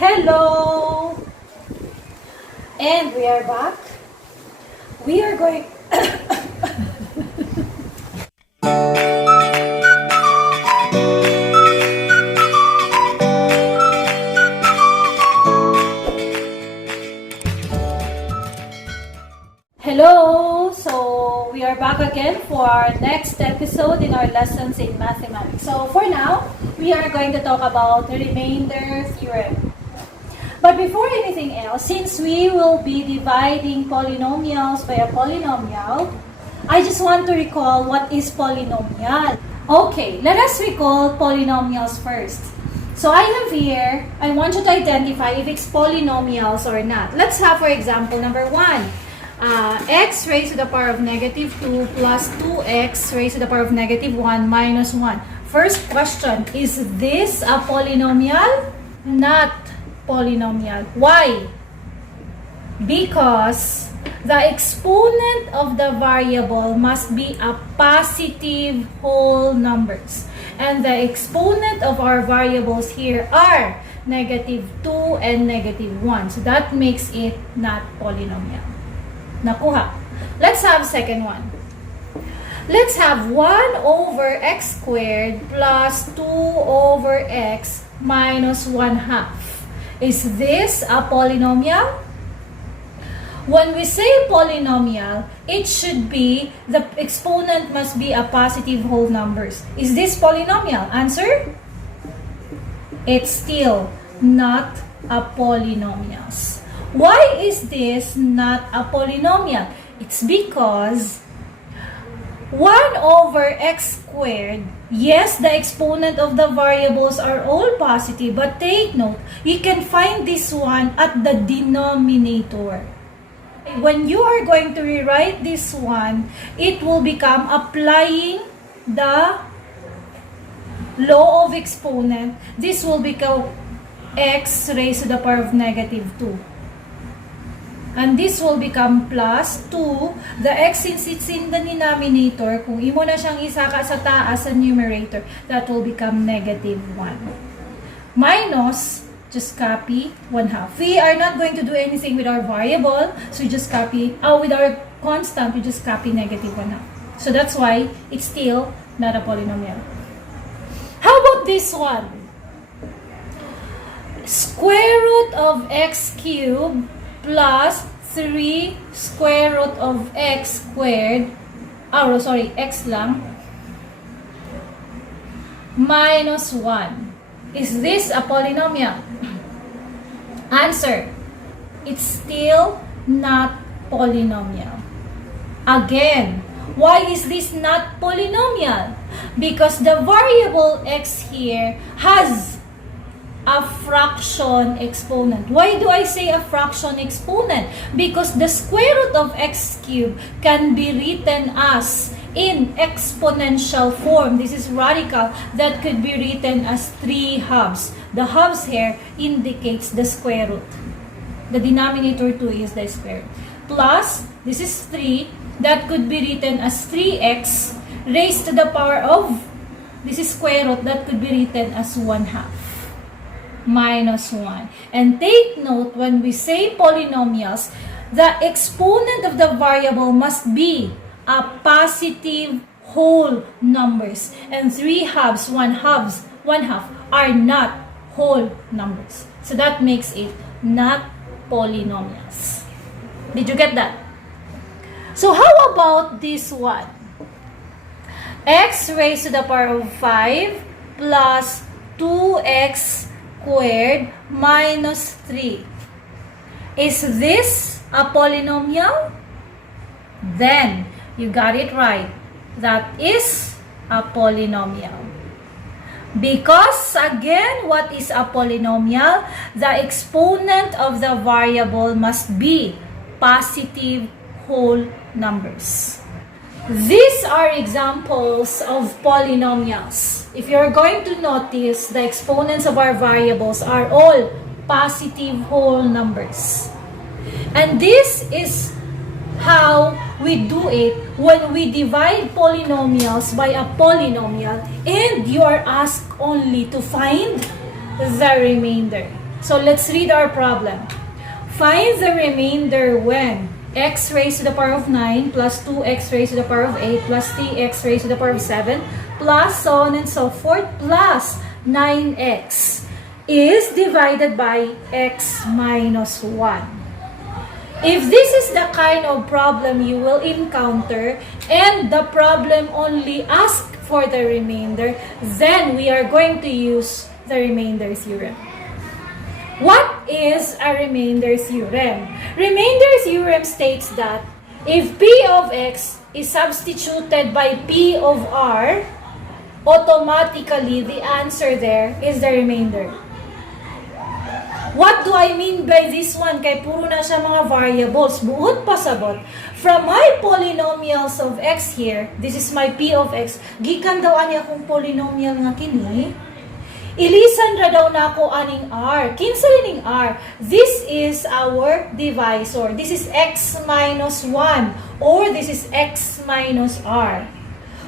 Hello! And we are back. We are going... Hello! So, we are back again for our next episode in our lessons in mathematics. So, for now, we are going to talk about the remainder theorem. But before anything else, since we will be dividing polynomials by a polynomial, I just want to recall what is polynomial. Okay, let us recall polynomials first. So I have here, I want you to identify if it's polynomials or not. Let's have, for example, number 1. X raised to the power of negative 2 plus 2x raised to the power of negative 1 minus 1. First question, is this a polynomial? Not polynomial. Why? Because the exponent of the variable must be a positive whole numbers. And the exponent of our variables here are negative 2 and negative 1. So that makes it not polynomial. Nakuha. Let's have second one. Let's have 1 over x squared plus 2 over x minus 1 half. Is this a polynomial? When we say polynomial, it should be the exponent must be a positive whole numbers. Is this polynomial? Answer? It's still not a polynomial. Why is this not a polynomial? It's because 1 over x squared, yes, the exponent of the variables are all positive, but take note, you can find this one at the denominator. When you are going to rewrite this one, it will become applying the law of exponent. This will become x raised to the power of negative 2. And this will become plus 2. The x, since it's in the denominator, kung imo na siyang isaka sa taas sa numerator, that will become negative 1. Minus, just copy 1 half. We are not going to do anything with our variable, so we just copy, with our constant, we just copy negative 1 half. So that's why it's still not a polynomial. How about this one? Square root of x cubed plus 3 square root of x squared, x lang, minus 1. Is this a polynomial? Answer, it's still not polynomial. Again, why is this not polynomial? Because the variable x here has a fraction exponent. Why do I say a fraction exponent? Because the square root of x cubed can be written as in exponential form. This is radical. That could be written as 3 halves. The halves here indicates the square root. The denominator 2 is the square root. Plus, this is 3. That could be written as 3x raised to the power of, this is square root, that could be written as 1 half. Minus 1. And take note, when we say polynomials, the exponent of the variable must be a positive whole numbers. And 3 halves, 1 half are not whole numbers. So that makes it not polynomials. Did you get that? So how about this one? X raised to the power of 5 plus 2x squared minus 3. Is this a polynomial? Then, you got it right. That is a polynomial. Because, again, what is a polynomial? The exponent of the variable must be positive whole numbers. These are examples of polynomials. If you're going to notice, the exponents of our variables are all positive whole numbers. And this is how we do it when we divide polynomials by a polynomial and you are asked only to find the remainder. So let's read our problem. Find the remainder when x raised to the power of 9 plus 2x raised to the power of 8 plus 3x raised to the power of 7 plus so on and so forth plus 9x is divided by x minus 1. If this is the kind of problem you will encounter and the problem only asks for the remainder, then we are going to use the remainder theorem. What is a remainder theorem? Remainder theorem states that if P of X is substituted by P of R, automatically the answer there is the remainder. What do I mean by this one? Kay puro na siya mga variables. Buot pasabot. From my polynomials of X here, this is my P of X, gikan daw ani akong polynomial nga kini. Ilisan ra daw na ako aning R. Kinsa ning R? This is our divisor. This is X minus 1 or this is X minus R.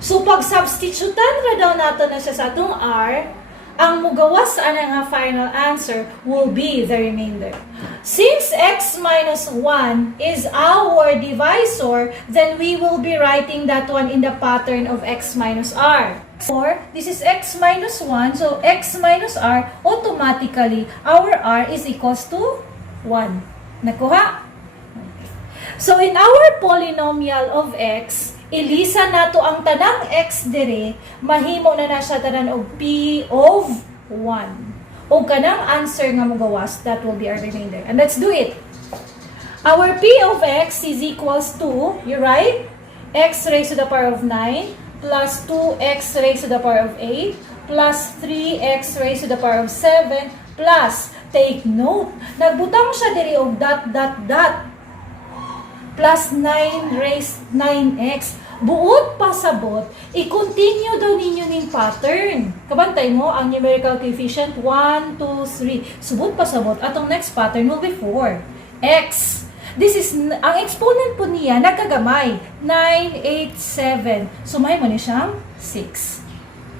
So pag substitutan ra daw nato na siya sa atong R, ang mugawas ana nga final answer will be the remainder. Since x minus 1 is our divisor, then we will be writing that one in the pattern of x minus r. Or, this is x minus 1, so x minus r, automatically, our r is equals to 1. Nakuha? So, in our polynomial of x, ilisa nato ang tanang x dire, mahimo na siya tanan og p of 1. O kanang answer nga mogawas, that will be our remainder. And let's do it. Our p of x is equals to, you write, x raised to the power of 9 plus 2x raised to the power of 8 plus 3x raised to the power of 7 plus, take note, nagbutang siya dire og dot plus 9 raised 9x. Buot pasabot, i-continue daw ninyo ning pattern. Kabantay mo ang numerical coefficient 1, 2, 3. Subot pasabot, atong next pattern will be 4. X. This is, ang exponent po niya, nagkagamay. 9, 8, 7. So, may mo niya siyang 6.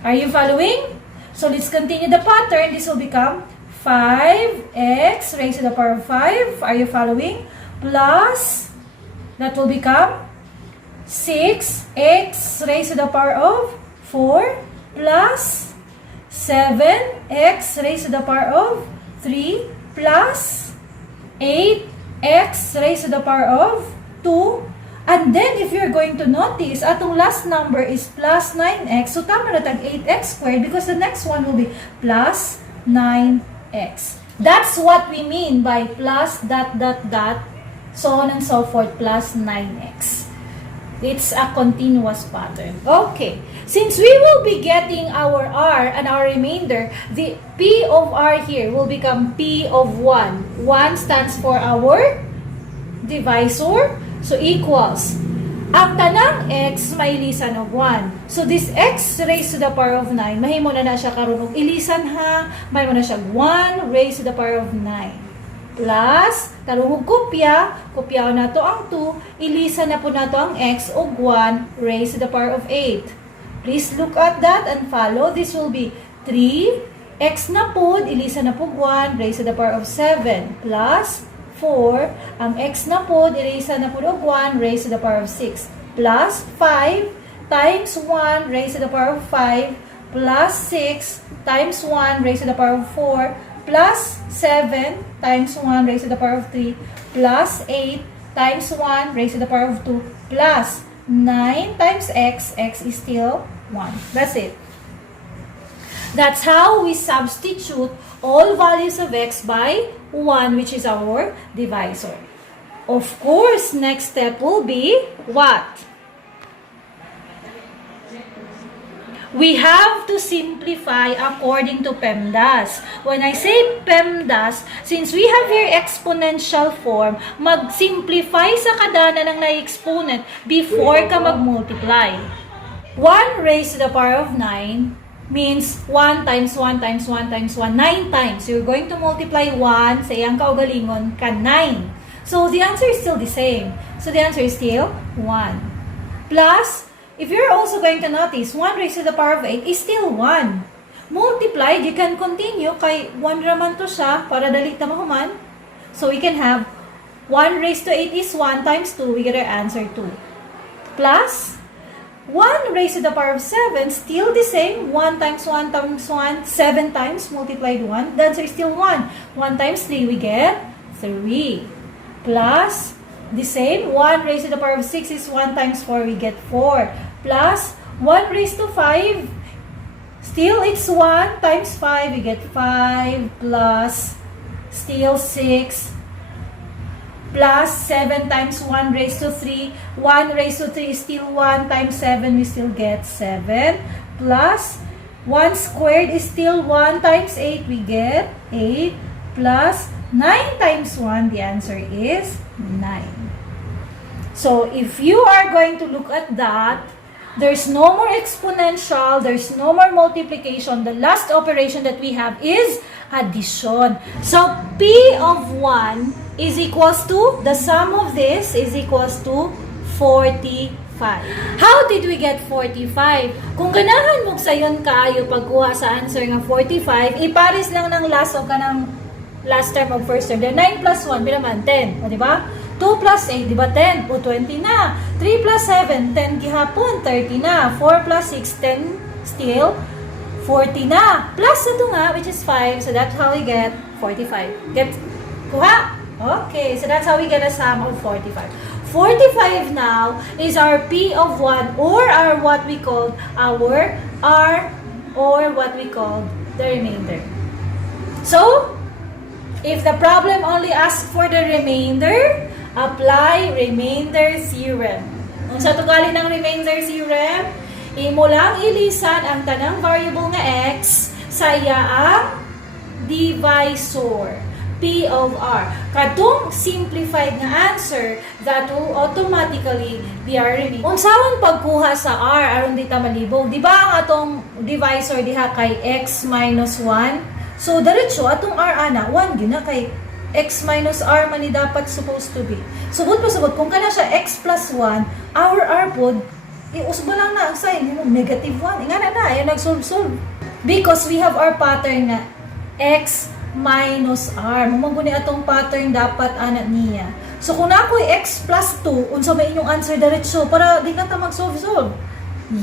Are you following? So, let's continue the pattern. This will become 5x raised to the power of 5. Are you following? Plus, that will become 6x raised to the power of 4 plus 7x raised to the power of 3 plus 8x raised to the power of 2. And then, if you're going to notice, atong last number is plus 9x. So, tama na tag 8x squared because the next one will be plus 9x. That's what we mean by plus dot, so on and so forth, plus 9x. It's a continuous pattern. Okay. Since we will be getting our r and our remainder, the p of r here will become p of 1. 1 stands for our divisor. So, equals. Ang tanang x, may ilisan of 1. So, this x raised to the power of 9, mahimo na siya karon og ilisan ha. Mahimo na siya 1 raised to the power of 9. Plus, karong kopya na to ang 2, ilisa na po na to ang x o 1 raised to the power of 8. Please look at that and follow. This will be 3, x na po, ilisa na po 1 raised to the power of 7, plus 4, ang x na po, ilisa na po og 1 raised to the power of 6, plus 5 times 1 raised to the power of 5, plus 6 times 1 raised to the power of 4, plus 7 times 1 raised to the power of 3, plus 8 times 1 raised to the power of 2, plus 9 times x, x is still 1. That's it. That's how we substitute all values of x by 1, which is our divisor. Of course, next step will be what? We have to simplify according to PEMDAS. When I say PEMDAS, since we have here exponential form, mag-simplify sa kadana ng na-exponent before ka mag-multiply. 1 raised to the power of 9 means 1 times 1 times 1 times 1, 9 times. So, you're going to multiply 1 sa iyang kaugalingon ka 9. So, the answer is still the same. So, the answer is still 1. Plus, if you're also going to notice, 1 raised to the power of 8 is still 1. multiplied, you can continue. Kay 1 raman to siya, para dali ta mahuman. So we can have 1 raised to 8 is 1 times 2, we get our answer 2. Plus, 1 raised to the power of 7, still the same. 1 times 1 times 1, 7 times multiplied 1. The answer is still 1. 1 times 3, we get 3. Plus, the same. 1 raised to the power of 6 is 1 times 4, we get 4. Plus, 1 raised to 5, still it's 1 times 5, we get 5. Plus, still 6. Plus 7 times 1 raised to 3. 1 raised to 3 is still 1 times 7, we still get 7. Plus 1 squared is still 1 times 8, we get 8. Plus 9 times 1, the answer is 9. So if you are going to look at that, there's no more exponential, there's no more multiplication. The last operation that we have is addition. So P of 1 is equals to, the sum of this is equals to 45. How did we get 45? Kung ganahan mo sayon kaayo pagkuha sa answer nga 45, ipares lang ng last o kanang last term of first term. 9 plus 1, bilaman 10. O diba? 2 plus 8, diba 10? O 20 na. 3 plus 7, 10 gihapon, 30 na. 4 plus 6, 10 still, 40 na. Plus ito nga, which is 5. So that's how we get 45. Get? Kuha? Okay, so that's how we get a sum of 45. 45 now is our P of 1 or our what we call our R or what we call the remainder. So, if the problem only asks for the remainder, apply remainder theorem. Kung sa tugali ng remainder theorem, imo lang ilisan ang tanang variable nga x sa iyaang divisor, P of R. Kadong simplified na answer, that will automatically be our remainder. Unsaon pagkuha sa R aron dita malibog? Di ba ang atong divisor diha kay x minus 1? So, diretso, atong R ana, 1 yun na kay x minus r man ni dapat supposed to be. Subot pa subot, kung kana siya x plus 1, our r pod, iusbo lang na ang sign, negative 1. Ingana na, ayan nag-solve-solve. Because we have our pattern na x minus r. Mamaguni atong pattern dapat ana niya. So, kung ako x plus 2, unsa ba inyong answer diretso para di na ta mag-solve-solve?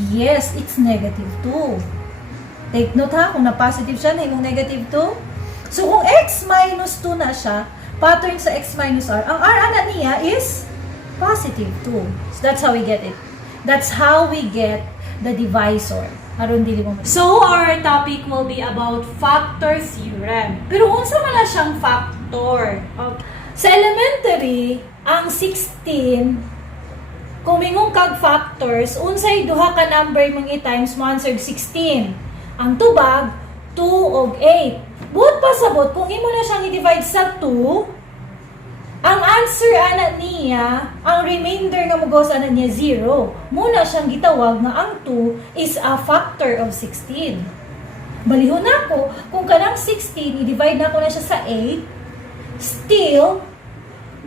Yes, it's negative 2. Take note ha, kung na-positive siya, na yung negative 2. So, kung x minus 2 na siya, pattern sa x minus r, ang r ana niya is positive 2. So, that's how we get it. That's how we get the divisor. So, our topic will be about factor theorem. Pero unsa man na siyang factor? Sa elementary, ang 16, kung mingong kag factors, unsay duha ka number mga times mo answer 16. Ang tubag, 2 og 8. Buot pa sabot, kung imo na siyang i-divide sa 2, ang answer ana niya, ang remainder nga mugos ana niya 0. Muna siyang gitawag nga ang 2 is a factor of 16. Balihon nako, kung kanang 16, i-divide nako na siya sa 8, still,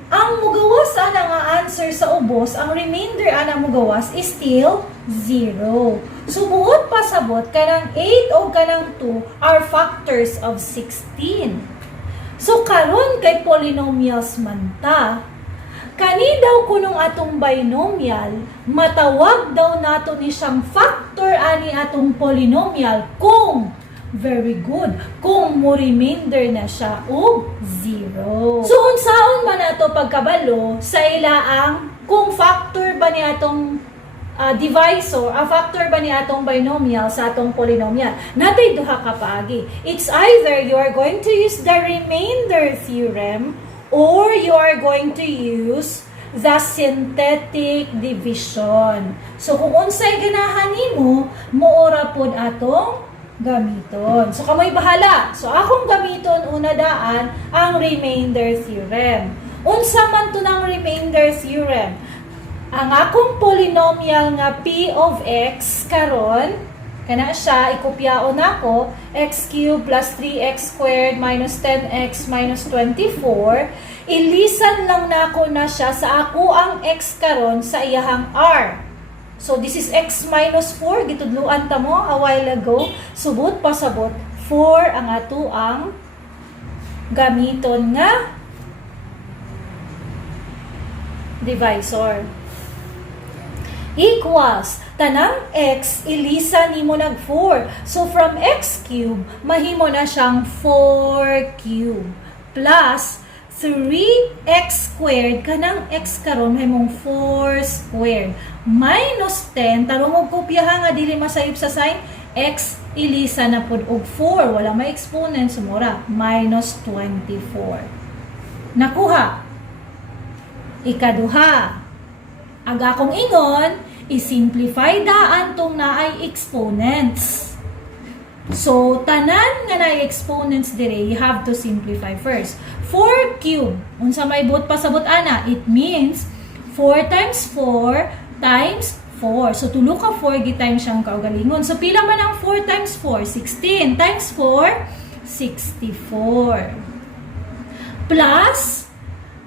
ang mugawas ana nga answer sa ubos, ang remainder ana mugawas is still 0. So, buot pa sabot, kanang 8 o kanang 2 are factors of 16. So, karon kay polynomials man ta, kani daw kunong atong binomial, matawag daw nato ni siyang factor ani atong polynomial kung, very good, kung mo remainder na siya og 0. So, unsaon man nato pagkabalo sa ilaang kung factor ba ni atong divisor, a factor ba ni atong binomial sa atong polynomial? Natay duha ka paagi. It's either you are going to use the remainder theorem or you are going to use the synthetic division. So, kung unsay ganahan nimo, moora pod atong gamiton. So, kamoy bahala. So, akong gamiton una daan ang remainder theorem. Unsa man to ng remainder theorem? Ang akong polynomial nga p of x karon, kana siya, ikopyaon nako, x cubed plus 3x squared minus 10x minus 24, ilisan lang nako na siya sa ako ang x karon sa iyahang r. So, this is x minus 4. Gitudluan ta mo a while ago. Subot pasabot, 4 ang ato ang gamiton nga divisor. Equals, tanang x, ilisa nimo nag 4. So, from x cube, mahimo na siyang 4 cube. Plus, 3x squared, kanang x karon mahimong 4 squared. Minus 10, tarong og kopyaha nga dili masayop sa sign, x ilisa na pud og 4. Wala may exponent, sumura. Minus 24. Nakuha. Ikaduha. Ang akong ingon, i-simplify daan tong naay exponents. So, tanan nga naay exponents dire, you have to simplify first. 4 cube. Unsa may buot pasabot ana? It means 4 times 4 times 4. So, tulo ka 4 gitimes siyang kaugalingon. So, pila man ang 4 times 4? 16. Times 4, 64. Plus,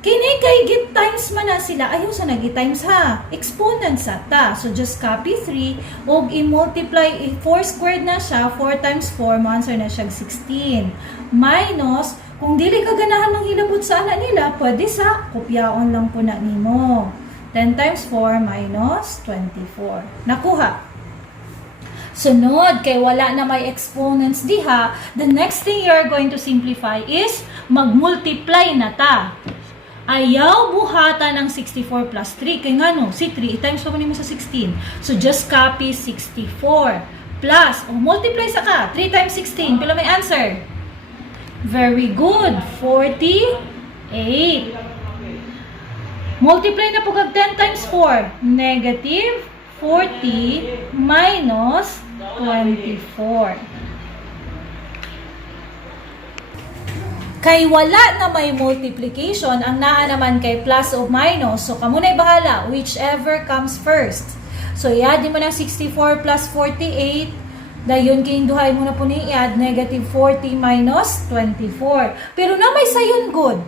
kini kay git times man na sila. Ayaw sa nag-times ha. Exponent sa ta. So, just copy 3 o i-multiply. 4 squared na siya. 4 times 4, ma-answer na siya 16. Minus, kung dili ka ganahan ng hilabot sa anak nila, pwede sa kopyaon lang po na nimo. 10 times 4 minus 24. Nakuha. Sunod, kay wala na may exponents diha, the next thing you are going to simplify is mag-multiply na ta. Ayaw buhatan ng 64 plus 3. Kaya nga no, si 3, i-times pa mo sa 16. So, just copy 64. Plus, multiply sa ka. 3 times 16. Pila may answer? Very good. 48. Multiply na po kag 10 times 4. Negative 40 minus 24. Kay wala na may multiplication, ang naa naman kay plus o minus. So, kamo na'y bahala, whichever comes first. So, i-add mo ng 64 plus 48. Dayon kayong duhay mo na po ni i-add, negative 40 minus 24. Pero na may sayon good.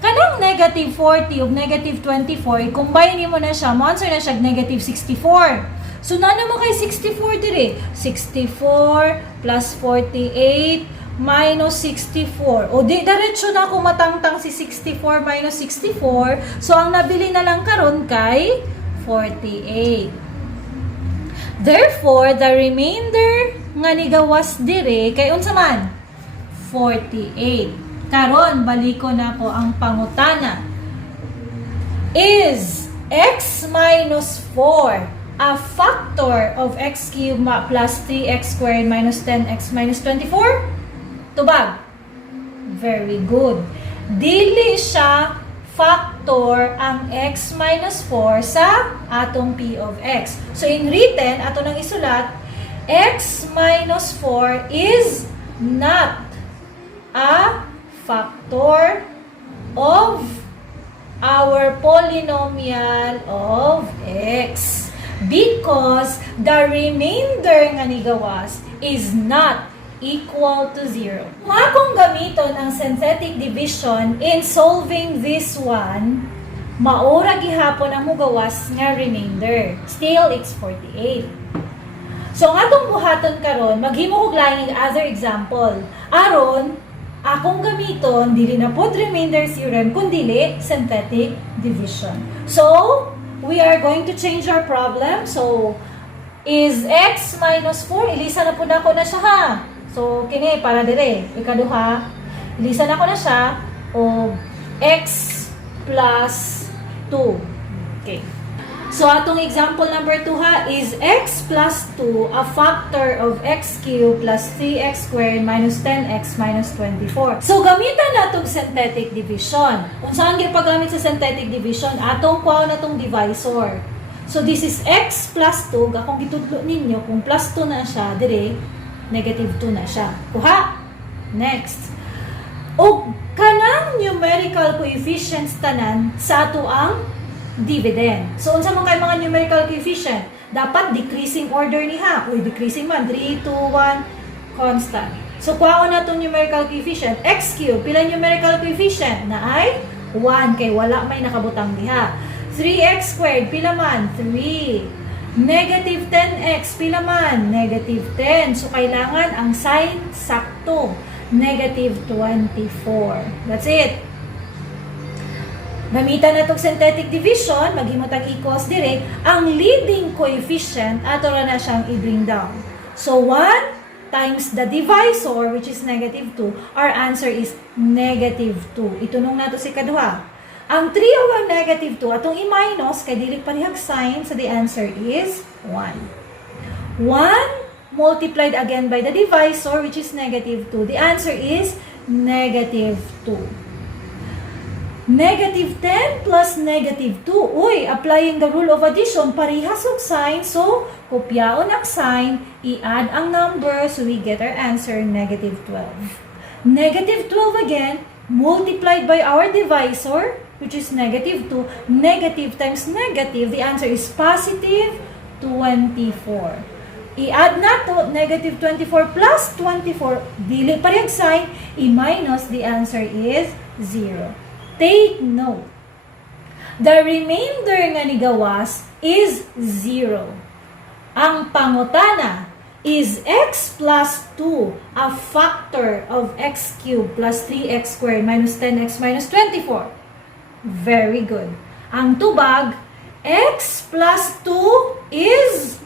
Kanang negative 40 o negative 24, i-combine mo na siya, mo-answer na siya negative 64. So, na mo kay 64 dire. 64 plus 48 minus 64. O di, diretso na ako matangtang si 64 minus 64. So, ang nabili na lang karon kay 48. Therefore, the remainder nga nigawas dire, kay unsa man? 48. Karon, baliko na ko ang pangutana. Is x minus 4 a factor of x cubed plus 3x squared minus 10x minus 24? Tubag. Very good. Dili siya factor ang x minus 4 sa atong p of x. So, in written, ato nang isulat, x minus 4 is not a factor of our polynomial of x because the remainder nga nigawas is not equal to 0. Kung akong gamiton ang synthetic division in solving this one, maura gihapon ang mugawas nga remainder. Still, it's 48. So, ang atong buhaton karon, maghimo og laing other example. Aron, akong gamiton, dili na po remainder theorem, kundili synthetic division. So, we are going to change our problem. So, is x minus 4, ilisa na po na ako na siya ha. So, kini, para dire, ikaduha, ilisa na ko na siya, o x plus 2. Okay. So, atong example number 2 ha, is x plus 2 a factor of x cubed plus 3x squared minus 10x minus 24. So, gamitan na itong synthetic division. Kung saan gipagamit sa synthetic division, atong kuha na itong divisor. So, this is x plus 2. Kung gitudlo ninyo, kung plus 2 na siya, dire, negative 2 na siya. Kuha. Next. O kanang numerical coefficients tanan sa ato ang dividend. So, unsa man kay mga numerical coefficient? Dapat decreasing order niha. Uy, decreasing man. 3, 2, 1, constant. So, kuha na itong numerical coefficient. X cubed. Pila numerical coefficient? Na ay 1. Kay wala may nakabutang diha. 3x squared. Pila man? 3. Negative 10x, pila man? Negative 10. So, kailangan ang sign sakto. Negative 24. That's it. Gamitan na itong synthetic division, maghimutang equals dire, ang leading coefficient, ato na siyang i-bring down. So, 1 times the divisor, which is negative 2, our answer is negative 2. Itunong nato si kaduha. Ang 3 over negative 2, atong i-minus, kay dili parehag sign, so the answer is 1. 1 multiplied again by the divisor, which is negative 2. The answer is negative 2. Negative 10 plus negative 2. Uy, applying the rule of addition, parehas og sign. So, kopyaon ang sign, i-add ang number, so we get our answer, negative 12. Negative 12 again, multiplied by our divisor, which is negative 2. Negative times negative, the answer is positive 24. I-add na to, negative 24 plus 24, dili parehag sign, i-minus, the answer is 0. Take note, the remainder nga ni gawas is 0. Ang pangutana is x plus 2, a factor of x cubed plus 3x squared minus 10x minus 24. Very good. Ang tubag, x plus 2 is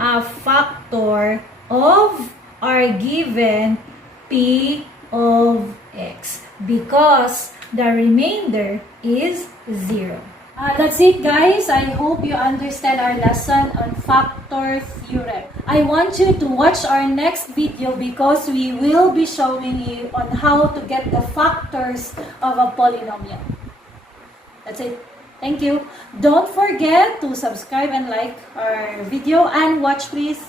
a factor of our given p of x because the remainder is 0. That's it, guys. I hope you understand our lesson on factor theorem. I want you to watch our next video because we will be showing you on how to get the factors of a polynomial. That's it. Thank you. Don't forget to subscribe and like our video and watch, please.